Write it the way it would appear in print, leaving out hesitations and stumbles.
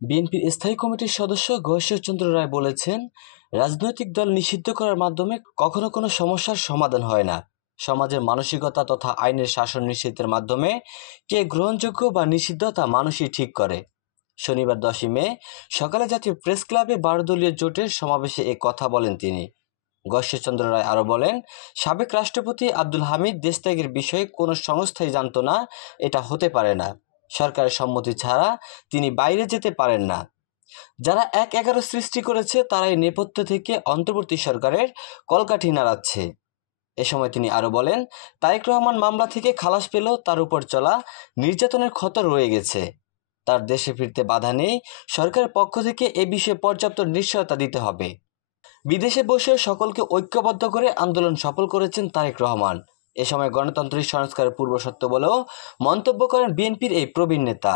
বিএনপির স্থায়ী কমিটির সদস্য গয়েশ্বরচন্দ্র রায় বলেছেন, রাজনৈতিক দল নিষিদ্ধ করার মাধ্যমে কখনো কোনো সমস্যার সমাধান হয় না। সমাজের মানসিকতা তথা আইনের শাসন নিশ্চিতের মাধ্যমে কে গ্রহণযোগ্য বা নিষিদ্ধ তা মানুষই ঠিক করে। শনিবার 10ই মে সকালে জাতীয় প্রেস ক্লাবে 12 দলীয় জোটের সমাবেশে এ কথা বলেন তিনি। গয়েশ্বরচন্দ্র রায় আরও বলেন, সাবেক রাষ্ট্রপতি আব্দুল হামিদ দেশত্যাগের বিষয়ে কোনো সংস্থাই জানত না, এটা হতে পারে না। সরকারের সম্মতি ছাড়া তিনি বাইরে যেতে পারেন না। যারা ১/১১ সৃষ্টি করেছে তারাই নেপথ্য থেকে অন্তর্বর্তী সরকারের কলকাঠি নাড়াচ্ছে। এ সময় তিনি আরও বলেন, তারেক রহমান মামলা থেকে খালাস পেলেও তার উপর চলা নির্যাতনের ক্ষত রয়ে গেছে। তার দেশে ফিরতে বাধা নেই, সরকারের পক্ষ থেকে এ বিষয়ে পর্যাপ্ত নিশ্চয়তা দিতে হবে। বিদেশে বসেও সকলকে ঐক্যবদ্ধ করে আন্দোলন সফল করেছেন তারেক রহমান। এ সময় গণতান্ত্রিক সংস্কারের পূর্বশর্ত বলেও মন্তব্য করেন বিএনপির এই প্রবীণ নেতা।